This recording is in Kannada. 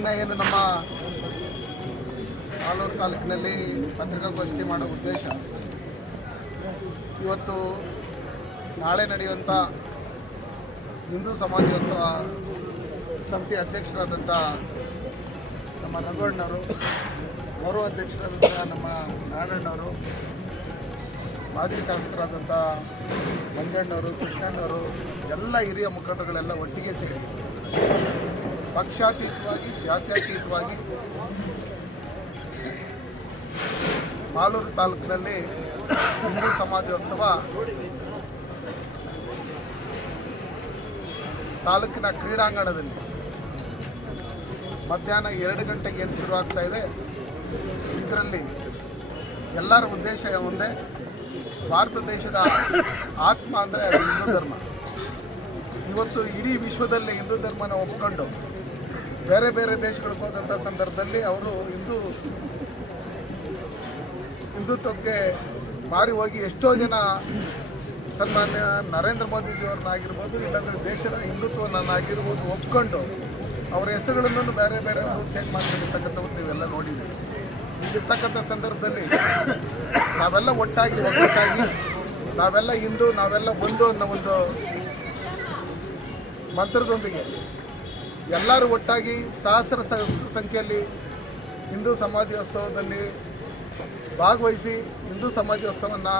ದಿನ ಏನು ನಮ್ಮ ಆಲೂರು ತಾಲೂಕಿನಲ್ಲಿ ಪತ್ರಿಕಾಗೋಷ್ಠಿ ಮಾಡೋ ಉದ್ದೇಶ. ಇವತ್ತು ನಾಳೆ ನಡೆಯುವಂಥ ಹಿಂದೂ ಸಮಾಜೋತ್ಸವ ಸಮಿತಿ ಅಧ್ಯಕ್ಷರಾದಂಥ ನಮ್ಮ ನಗೋಣ್ಣವರು ಗೌರವ ಅಧ್ಯಕ್ಷರಾದಂಥ ನಮ್ಮ ನಾರಾಯಣವರು, ಮಾಜಿ ಶಾಸಕರಾದಂಥ ಮಂಜಣ್ಣವರು, ಕೃಷ್ಣಣ್ಣವರು, ಎಲ್ಲ ಹಿರಿಯ ಮುಖಂಡಗಳೆಲ್ಲ ಒಟ್ಟಿಗೆ ಸೇರಿ ಪಕ್ಷಾತೀತವಾಗಿ, ಜಾತ್ಯತೀತವಾಗಿ ಮಾಲೂರು ತಾಲೂಕಿನಲ್ಲಿ ಹಿಂದೂ ಸಮಾಜೋತ್ಸವ ತಾಲೂಕಿನ ಕ್ರೀಡಾಂಗಣದಲ್ಲಿ ಮಧ್ಯಾಹ್ನ ಎರಡು ಗಂಟೆಗೆ ಏನು ಶುರುವಾಗ್ತಾ ಇದೆ? ಇದರಲ್ಲಿ ಎಲ್ಲರ ಉದ್ದೇಶ ಒಂದೇ? ಭಾರತ ದೇಶದ ಆತ್ಮ ಅಂದರೆ ಅದು ಹಿಂದೂ ಧರ್ಮ. ಇವತ್ತು ಇಡೀ ವಿಶ್ವದಲ್ಲಿ ಹಿಂದೂ ಧರ್ಮನ ಒಪ್ಕೊಂಡು ಬೇರೆ ಬೇರೆ ದೇಶಗಳಿಗೆ ಹೋದಂಥ ಸಂದರ್ಭದಲ್ಲಿ ಅವರು ಹಿಂದೂ ಹಿಂದುತ್ವಕ್ಕೆ ಮಾರಿ ಹೋಗಿ ಎಷ್ಟೋ ಜನ ಸನ್ಮಾನ್ಯ ನರೇಂದ್ರ ಮೋದಿಜಿಯವ್ರನ್ನಾಗಿರ್ಬೋದು, ಇಲ್ಲಾಂದರೆ ದೇಶದ ಹಿಂದುತ್ವನನ್ನಾಗಿರ್ಬೋದು ಒಪ್ಕೊಂಡು ಅವರ ಹೆಸರುಗಳನ್ನು ಬೇರೆ ಬೇರೆ ಅವರು ಚೇಂಜ್ ಒಂದು ನೀವೆಲ್ಲ ನೋಡಿದ್ದೀವಿ ಇಲ್ಲಿರ್ತಕ್ಕಂಥ ಸಂದರ್ಭದಲ್ಲಿ ನಾವೆಲ್ಲ ಒಟ್ಟಾಗಿ ಒಗ್ಗಟ್ಟಾಗಿ ನಾವೆಲ್ಲ ಹಿಂದೂ, ನಾವೆಲ್ಲ ಒಂದು ಅನ್ನೋ ಒಂದು ಮಂತ್ರದೊಂದಿಗೆ. ಎಲ್ಲರೂ ಒಟ್ಟಾಗಿ ಸಹಸ್ರ ಸಂಖ್ಯೆಯಲ್ಲಿ ಹಿಂದೂ ಸಮಾಜೋತ್ಸವದಲ್ಲಿ ಭಾಗವಹಿಸಿ ಹಿಂದೂ ಸಮಾಜೋತ್ಸವವನ್ನು